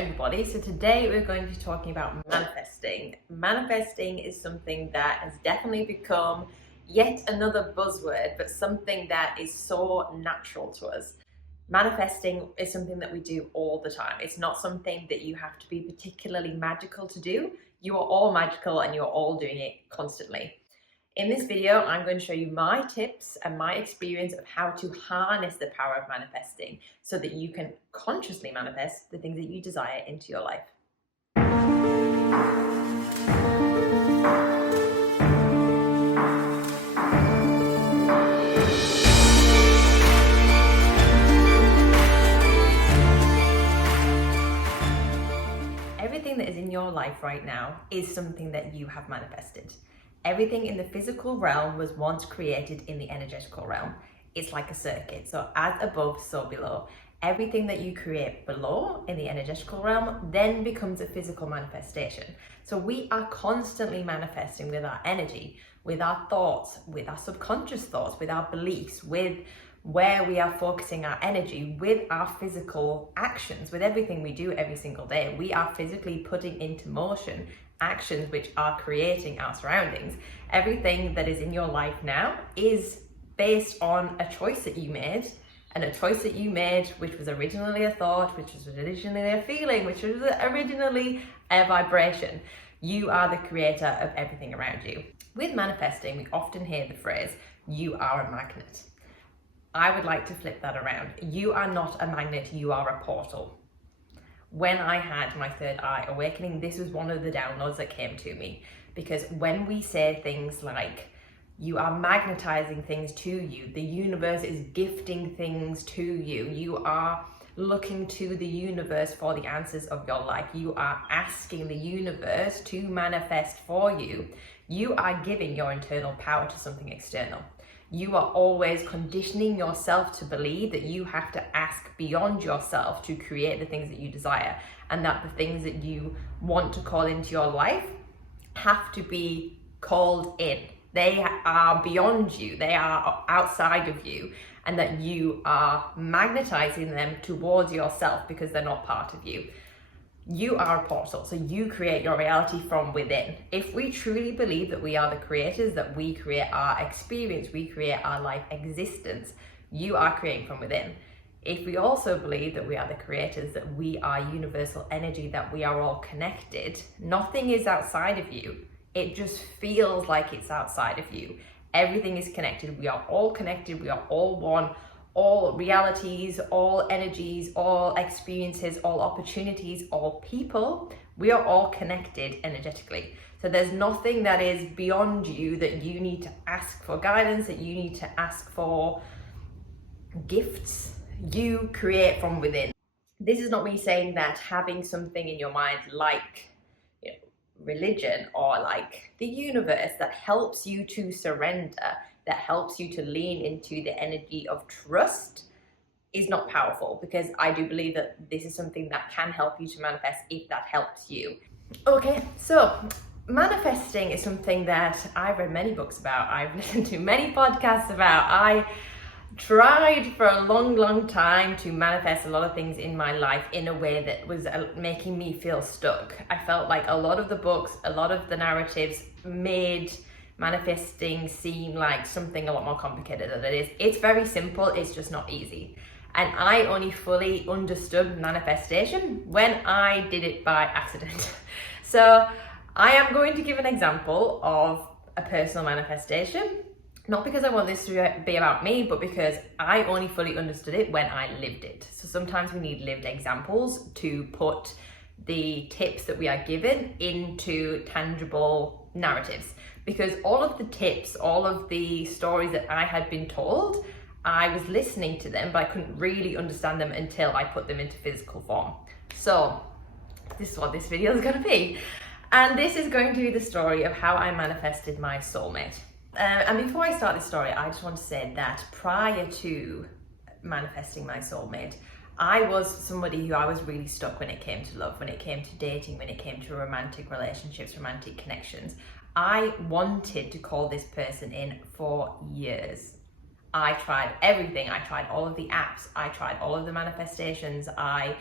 everybody, so today we're going to be talking about manifesting. Manifesting is something that has definitely become yet another buzzword, but something that is so natural to us. Manifesting is something that we do all the time. It's not something that you have to be particularly magical to do. You are all magical and you're all doing it constantly. In this video, I'm going to show you my tips and my experience of how to harness the power of manifesting so that you can consciously manifest the things that you desire into your life. Everything that is in your life right now is something that you have manifested. Everything in the physical realm was once created in the energetical realm. It's like a circuit. So as above, so below. Everything that you create below in the energetical realm then becomes a physical manifestation. So we are constantly manifesting with our energy, with our thoughts, with our subconscious thoughts, with our beliefs, with where we are focusing our energy, with our physical actions, with everything we do every single day. We are physically putting into motion actions which are creating our surroundings. Everything that is in your life now is based on a choice that you made, and a choice that you made which was originally a thought, which was originally a feeling, which was originally a vibration. You are the creator of everything around you. With manifesting, we often hear the phrase, you are a magnet. I would like to flip that around. You are not a magnet, you are a portal. When I had my third eye awakening, this was one of the downloads that came to me, because when we say things like you are magnetizing things to you, the universe is gifting things to you, you are looking to the universe for the answers of your life, you are asking the universe to manifest for you, you are giving your internal power to something external. You are always conditioning yourself to believe that you have to ask beyond yourself to create the things that you desire, and that the things that you want to call into your life have to be called in. They are beyond you, they are outside of you, and that you are magnetizing them towards yourself because they're not part of you. You are a portal, so you create your reality from within. If we truly believe that we are the creators, that we create our experience, we create our life existence, you are creating from within. If we also believe that we are the creators, that we are universal energy, that we are all connected, nothing is outside of you. It just feels like it's outside of you. Everything is connected. We are all connected. We are all one. All realities, all energies, all experiences, all opportunities, all people, we are all connected energetically. So there's nothing that is beyond you that you need to ask for guidance, that you need to ask for gifts. You create from within. This is not me saying that having something in your mind like religion or like the universe that helps you to surrender, that helps you to lean into the energy of trust is not powerful, because I do believe that this is something that can help you to manifest if that helps you. Okay, so manifesting is something that I've read many books about, I've listened to many podcasts about. I tried for a long time to manifest a lot of things in my life in a way that was making me feel stuck. I felt like a lot of the books, a lot of the narratives made manifesting seem like something a lot more complicated than it is. It's very simple, it's just not easy. And I only fully understood manifestation when I did it by accident. So I am going to give an example of a personal manifestation, not because I want this to be about me, but because I only fully understood it when I lived it. So sometimes we need lived examples to put the tips that we are given into tangible narratives. Because all of the tips, all of the stories that I had been told, I was listening to them, but I couldn't really understand them until I put them into physical form. So this is what this video is going to be. And this is going to be the story of how I manifested my soulmate. And before I start this story, I just want to say that prior to manifesting my soulmate, I was somebody who I was really stuck when it came to love, when it came to dating, when it came to romantic relationships, romantic connections. I wanted to call this person in for years. I tried everything. I tried all of the apps. I tried all of the manifestations. I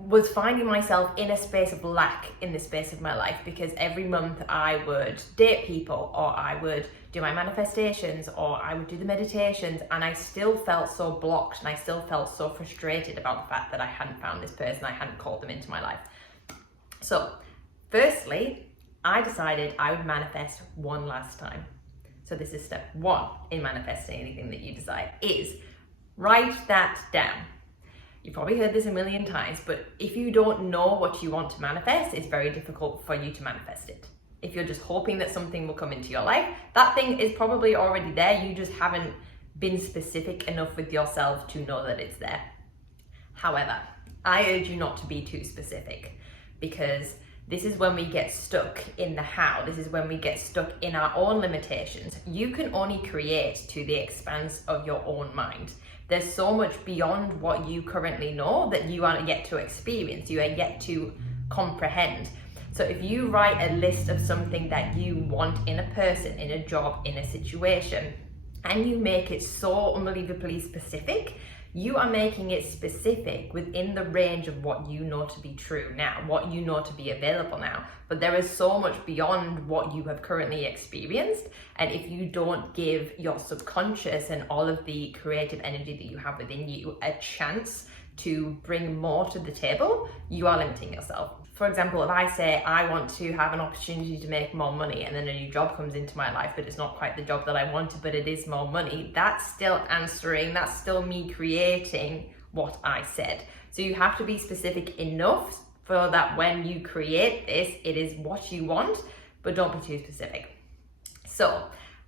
was finding myself in a space of lack in this space of my life, because every month I would date people, or I would do my manifestations, or I would do the meditations, and I still felt so blocked, and I still felt so frustrated about the fact that I hadn't found this person, I hadn't called them into my life. So firstly, I decided I would manifest one last time. So this is step one in manifesting anything that you desire, is write that down. You've probably heard this a million times, but if you don't know what you want to manifest, it's very difficult for you to manifest it. If you're just hoping that something will come into your life, that thing is probably already there. You just haven't been specific enough with yourself to know that it's there. However, I urge you not to be too specific, because this is when we get stuck in the how. This is when we get stuck in our own limitations. You can only create to the expanse of your own mind. There's so much beyond what you currently know that you are yet to experience, you are yet to comprehend. So if you write a list of something that you want in a person, in a job, in a situation, and you make it so unbelievably specific, you are making it specific within the range of what you know to be true now, what you know to be available now. But there is so much beyond what you have currently experienced. And if you don't give your subconscious and all of the creative energy that you have within you a chance to bring more to the table, you are limiting yourself. For example, if I say I want to have an opportunity to make more money, and then a new job comes into my life, but it's not quite the job that I wanted, but it is more money, that's still answering, that's still me creating what I said. So you have to be specific enough for that when you create this, it is what you want, but don't be too specific. So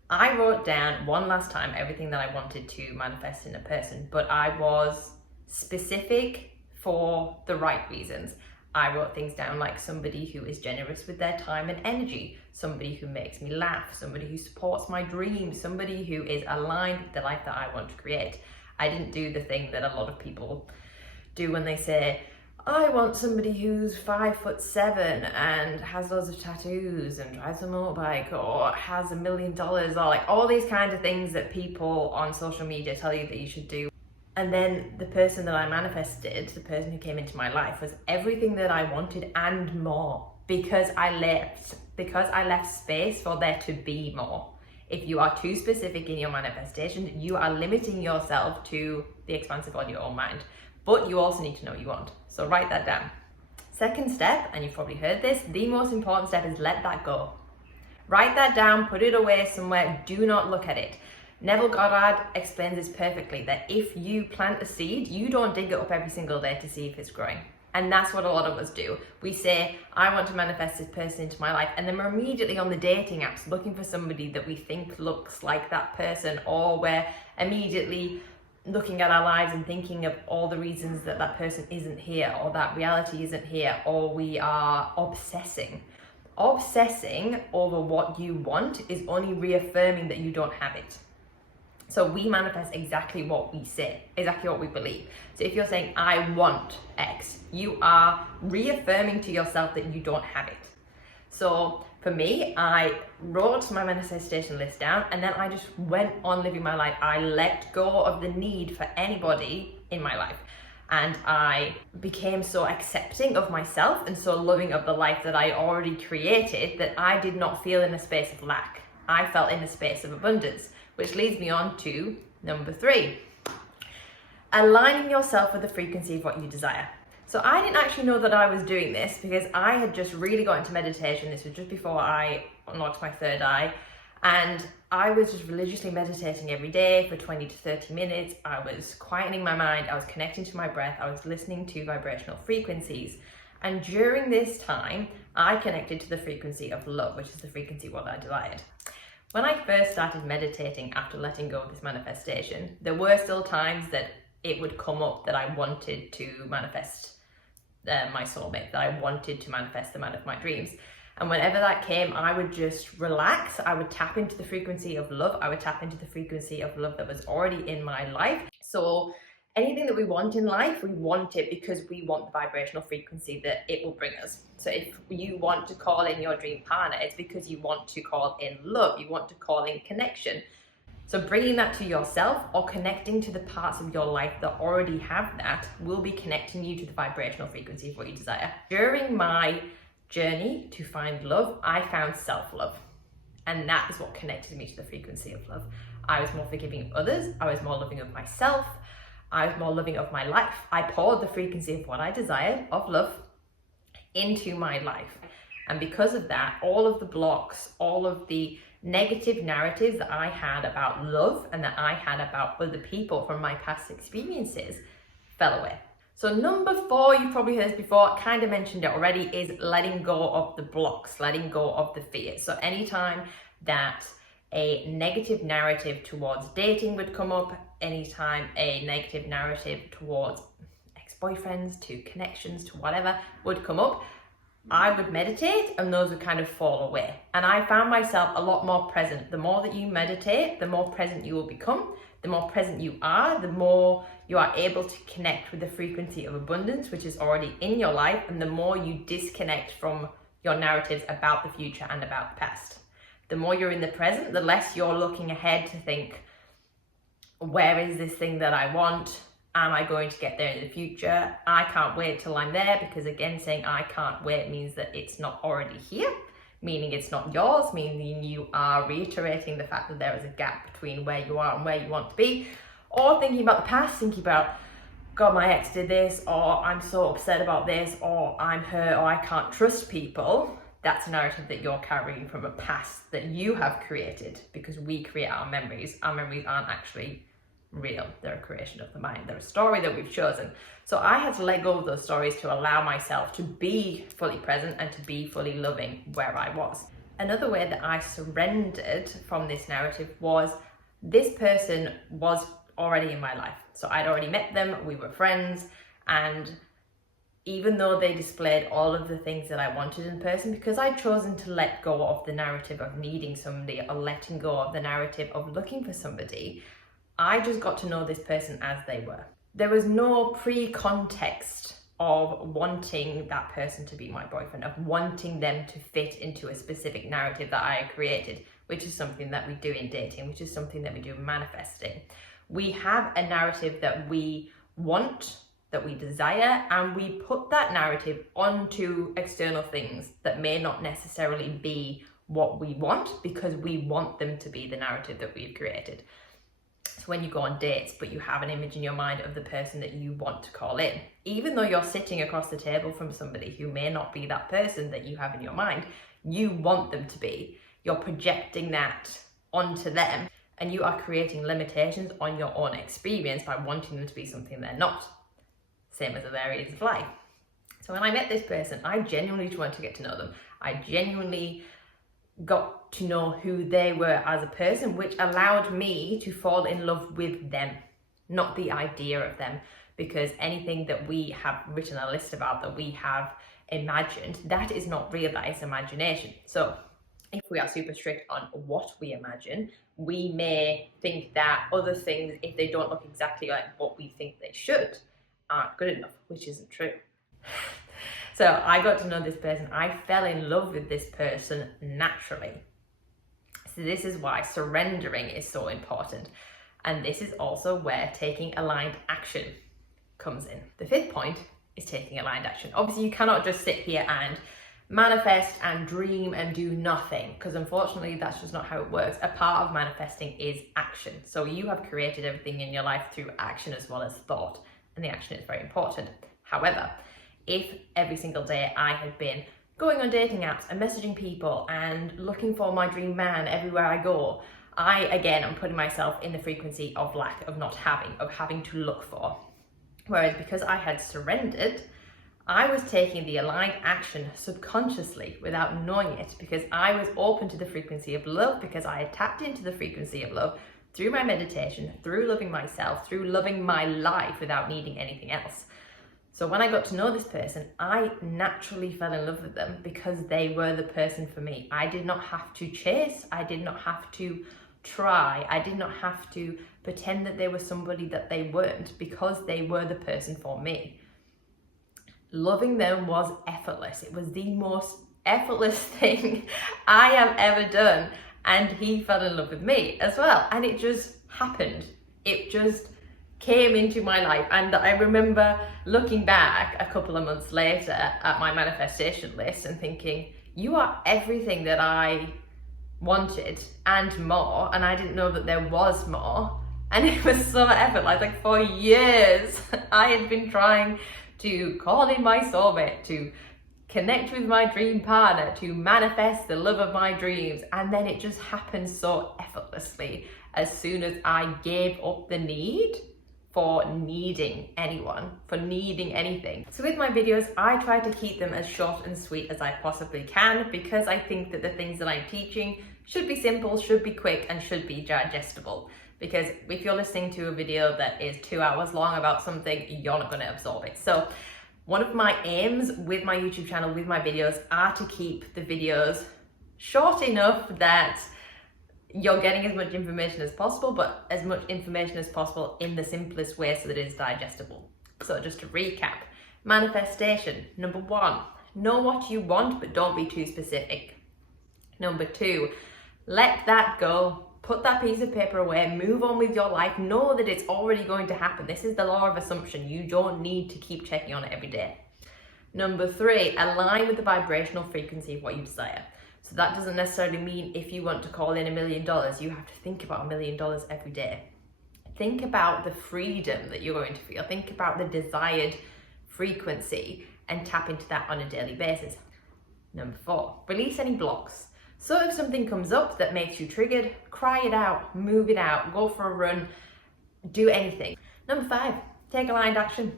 I wrote down one last time everything that I wanted to manifest in a person, but I was specific for the right reasons. I wrote things down like somebody who is generous with their time and energy, somebody who makes me laugh, somebody who supports my dreams, somebody who is aligned with the life that I want to create. I didn't do the thing that a lot of people do when they say, I want somebody who's 5'7" and has loads of tattoos and drives a motorbike or has $1 million, or like all these kinds of things that people on social media tell you that you should do. And then the person that I manifested, the person who came into my life, was everything that I wanted and more, because I left space for there to be more. If you are too specific in your manifestation, you are limiting yourself to the expansive of your own mind. But you also need to know what you want. So write that down. Second step, and you've probably heard this, the most important step is let that go. Write that down, put it away somewhere, do not look at it. Neville Goddard explains this perfectly, that if you plant a seed, you don't dig it up every single day to see if it's growing. And that's what a lot of us do. We say, I want to manifest this person into my life, and then we're immediately on the dating apps looking for somebody that we think looks like that person, or we're immediately looking at our lives and thinking of all the reasons that that person isn't here, or that reality isn't here, or we are obsessing. Obsessing over what you want is only reaffirming that you don't have it. So we manifest exactly what we say, exactly what we believe. So if you're saying, I want X, you are reaffirming to yourself that you don't have it. So for me, I wrote my manifestation list down, and then I just went on living my life. I let go of the need for anybody in my life. And I became so accepting of myself and so loving of the life that I already created that I did not feel in a space of lack. I felt in a space of abundance. Which leads me on to number 3, aligning yourself with the frequency of what you desire. So I didn't actually know that I was doing this, because I had just really got into meditation. This was just before I unlocked my third eye, and I was just religiously meditating every day for 20 to 30 minutes. I was quietening my mind, I was connecting to my breath, I was listening to vibrational frequencies. And during this time, I connected to the frequency of love, which is the frequency of what I desired. When I first started meditating after letting go of this manifestation, there were still times that it would come up that I wanted to manifest my soulmate, that I wanted to manifest the man of my dreams. And whenever that came, I would just relax. I would tap into the frequency of love. I would tap into the frequency of love that was already in my life. So anything that we want in life, we want it because we want the vibrational frequency that it will bring us. So if you want to call in your dream partner, it's because you want to call in love, you want to call in connection. So bringing that to yourself or connecting to the parts of your life that already have that will be connecting you to the vibrational frequency of what you desire. During my journey to find love, I found self-love. And that is what connected me to the frequency of love. I was more forgiving of others. I was more loving of myself. I was more loving of my life. I poured the frequency of what I desired, of love, into my life. And because of that, all of the blocks, all of the negative narratives that I had about love and that I had about other people from my past experiences fell away. So number 4, you've probably heard this before, kind of mentioned it already, is letting go of the blocks, letting go of the fears. So anytime that a negative narrative towards dating would come up, anytime a negative narrative towards ex-boyfriends, to connections, to whatever would come up, I would meditate and those would kind of fall away. And I found myself a lot more present. The more that you meditate, the more present you will become. The more present you are, the more you are able to connect with the frequency of abundance, which is already in your life, and the more you disconnect from your narratives about the future and about the past. The more you're in the present, the less you're looking ahead to think, where is this thing that I want? Am I going to get there in the future? I can't wait till I'm there, because again, saying I can't wait means that it's not already here, meaning it's not yours, meaning you are reiterating the fact that there is a gap between where you are and where you want to be, or thinking about the past, thinking about, God, my ex did this, or I'm so upset about this, or I'm hurt, or I can't trust people. That's a narrative that you're carrying from a past that you have created, because we create our memories. Our memories aren't actually real. They're a creation of the mind. They're a story that we've chosen. So I had to let go of those stories to allow myself to be fully present and to be fully loving where I was. Another way that I surrendered from this narrative was this person was already in my life. So I'd already met them, we were friends, and even though they displayed all of the things that I wanted in person, because I'd chosen to let go of the narrative of needing somebody or letting go of the narrative of looking for somebody, I just got to know this person as they were. There was no pre-context of wanting that person to be my boyfriend, of wanting them to fit into a specific narrative that I had created, which is something that we do in dating, which is something that we do in manifesting. We have a narrative that we want, that we desire, and we put that narrative onto external things that may not necessarily be what we want, because we want them to be the narrative that we've created. So when you go on dates, but you have an image in your mind of the person that you want to call in, even though you're sitting across the table from somebody who may not be that person that you have in your mind, you want them to be. You're projecting that onto them, and you are creating limitations on your own experience by wanting them to be something they're not. Same as other areas of life. So when I met this person, I genuinely just wanted to get to know them. I genuinely got to know who they were as a person, which allowed me to fall in love with them, not the idea of them, because anything that we have written a list about, that we have imagined, that is not real, that is imagination. So if we are super strict on what we imagine, we may think that other things, if they don't look exactly like what we think they should, aren't good enough, which isn't true. So I got to know this person. I fell in love with this person naturally. So this is why surrendering is so important. And this is also where taking aligned action comes in. The 5th point is taking aligned action. Obviously, you cannot just sit here and manifest and dream and do nothing, because unfortunately that's just not how it works. A part of manifesting is action. So you have created everything in your life through action as well as thought, and the action is very important. However, if every single day I had been going on dating apps and messaging people and looking for my dream man everywhere I go, I again am putting myself in the frequency of lack, of not having, of having to look for. Whereas because I had surrendered, I was taking the aligned action subconsciously without knowing it, because I was open to the frequency of love, because I had tapped into the frequency of love through my meditation, through loving myself, through loving my life without needing anything else. So when I got to know this person, I naturally fell in love with them because they were the person for me. I did not have to chase. I did not have to try. I did not have to pretend that they were somebody that they weren't, because they were the person for me. Loving them was effortless. It was the most effortless thing I have ever done. and he fell in love with me as well. And it just happened. It just came into my life. And I remember looking back a couple of months later at my manifestation list and thinking, you are everything that I wanted and more, and I didn't know that there was more. And it was so effortless. Like for years I had been trying to call in my soulmate, to connect with my dream partner, to manifest the love of my dreams, and then it just happened so effortlessly as soon as I gave up the need for needing anyone, for needing anything. So with my videos, I try to keep them as short and sweet as I possibly can, because I think that the things that I'm teaching should be simple, should be quick, and should be digestible. Because if you're listening to a video that is 2 hours long about something, you're not going to absorb it. So one of my aims with my YouTube channel, with my videos, are to keep the videos short enough that you're getting as much information as possible, but as much information as possible in the simplest way so that it is digestible. So just to recap, manifestation, number 1, know what you want, but don't be too specific. Number 2, let that go. Put that piece of paper away, move on with your life, know that it's already going to happen. This is the law of assumption. You don't need to keep checking on it every day. Number 3, align with the vibrational frequency of what you desire. So that doesn't necessarily mean if you want to call in $1 million, you have to think about $1 million every day. Think about the freedom that you're going to feel. Think about the desired frequency and tap into that on a daily basis. Number 4, release any blocks. So if something comes up that makes you triggered, cry it out, move it out, go for a run, do anything. Number 5, take aligned action.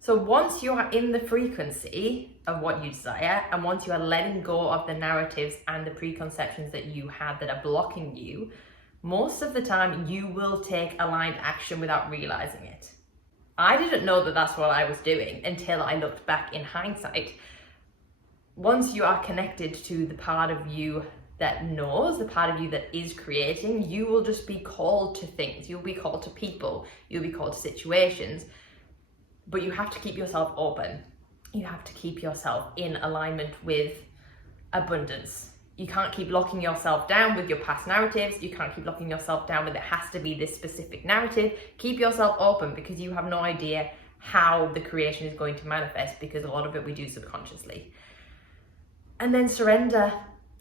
So once you are in the frequency of what you desire, and once you are letting go of the narratives and the preconceptions that you had that are blocking you, most of the time you will take aligned action without realizing it. I didn't know that that's what I was doing until I looked back in hindsight. Once you are connected to the part of you that knows, the part of you that is creating, you will just be called to things. You'll be called to people. You'll be called to situations. But you have to keep yourself open. You have to keep yourself in alignment with abundance. You can't keep locking yourself down with your past narratives. You can't keep locking yourself down with it has to be this specific narrative. Keep yourself open, because you have no idea how the creation is going to manifest, because a lot of it we do subconsciously. And then surrender,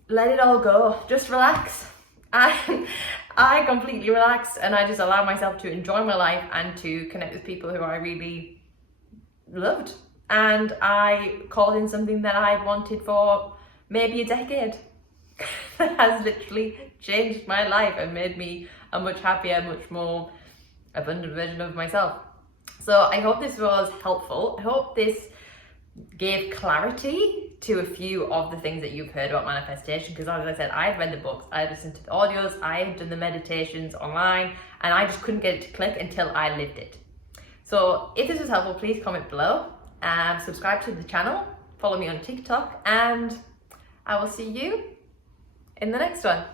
let it all go, just relax. I completely relax, and I just allow myself to enjoy my life and to connect with people who I really loved. And I called in something that I wanted for maybe a decade that has literally changed my life and made me a much happier, much more abundant version of myself. So I hope this was helpful. I hope this gave clarity to a few of the things that you've heard about manifestation, because as I said, I had read the books, I had listened to the audios, I had done the meditations online, and I just couldn't get it to click until I lived it. So if this was helpful, please comment below, subscribe to the channel, follow me on TikTok, and I will see you in the next one.